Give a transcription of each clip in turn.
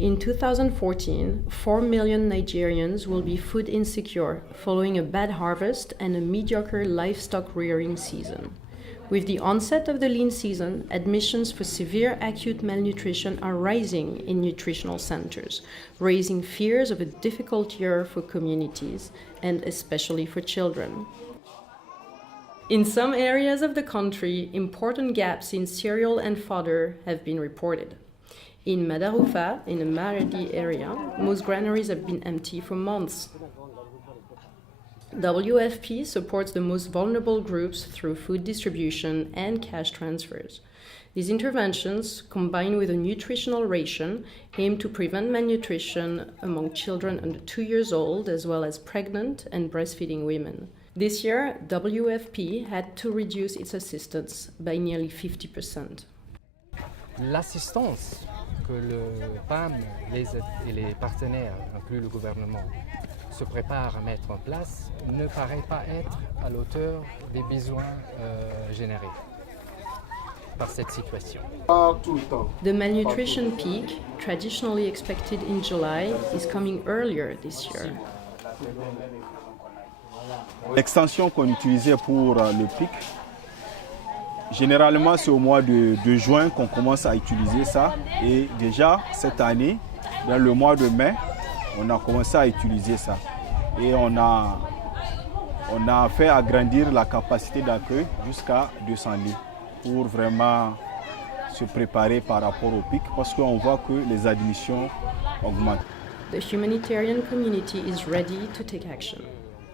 In 2014, 4 million Nigerians will be food insecure following a bad harvest and a mediocre livestock rearing season. With the onset of the lean season, admissions for severe acute malnutrition are rising in nutritional centers, raising fears of a difficult year for communities and especially for children. In some areas of the country, important gaps in cereal and fodder have been reported. In Madaroufa, in the Maradi area, most granaries have been empty for months. WFP supports the most vulnerable groups through food distribution and cash transfers. These interventions, combined with a nutritional ration, aim to prevent malnutrition among children under 2 years old, as well as pregnant and breastfeeding women. This year, WFP had to reduce its assistance by nearly 50%. L'assistance que le PAM et les partenaires, inclus le gouvernement, se préparent à mettre en place ne paraît pas être à l'auteur des besoins générés par cette situation. The malnutrition peak, traditionally expected in July, is coming earlier this year. L'extension qu'on utilisait pour le pic, généralement c'est au mois de juin qu'on commence à utiliser ça. Et déjà cette année, dans le mois de mai, on a commencé à utiliser ça. Et on a fait agrandir la capacité d'accueil jusqu'à 200 lits pour vraiment se préparer par rapport au pic parce qu'on voit que les admissions augmentent. The humanitarian community is ready to take action.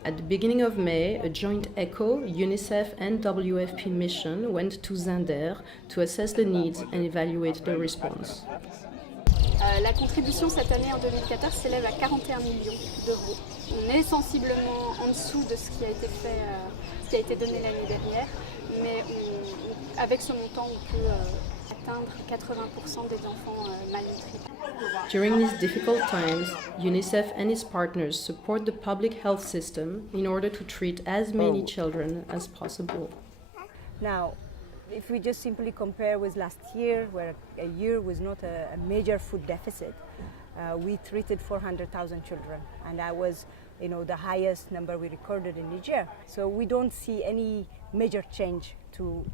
At the beginning of May, a joint ECHO, UNICEF and WFP mission went to Zinder to assess the needs and evaluate the response. La contribution cette année en 2014 s'élève à 41 millions d'euros. On est sensiblement en dessous de ce qui a été fait, ce qui a été donné l'année dernière, mais avec ce montant, on peut atteindre 80% des enfants malnutris. During these difficult times, UNICEF and its partners support the public health system in order to treat as many children as possible. Now, if we just simply compare with last year, where a year was not a major food deficit, we treated 400,000 children, and that was, the highest number we recorded in Niger. So we don't see any major change to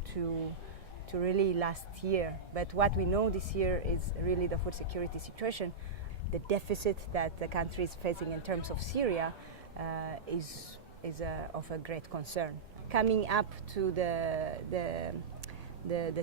really last year. But what we know this year is really the food security situation. The deficit that the country is facing in terms of Syria is of a great concern. Coming up to the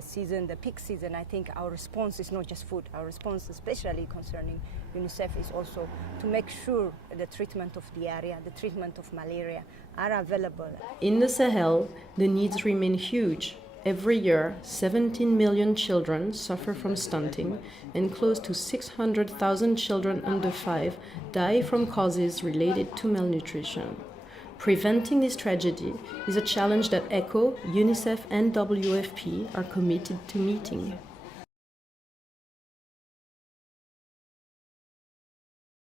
season, the peak season, I think our response is not just food. Our response, especially concerning UNICEF, is also to make sure the treatment of diarrhea, the treatment of malaria are available. In the Sahel, the needs remain huge. Every year, 17 million children suffer from stunting, and close to 600,000 children under 5 die from causes related to malnutrition. Preventing this tragedy is a challenge that ECHO, UNICEF and WFP are committed to meeting.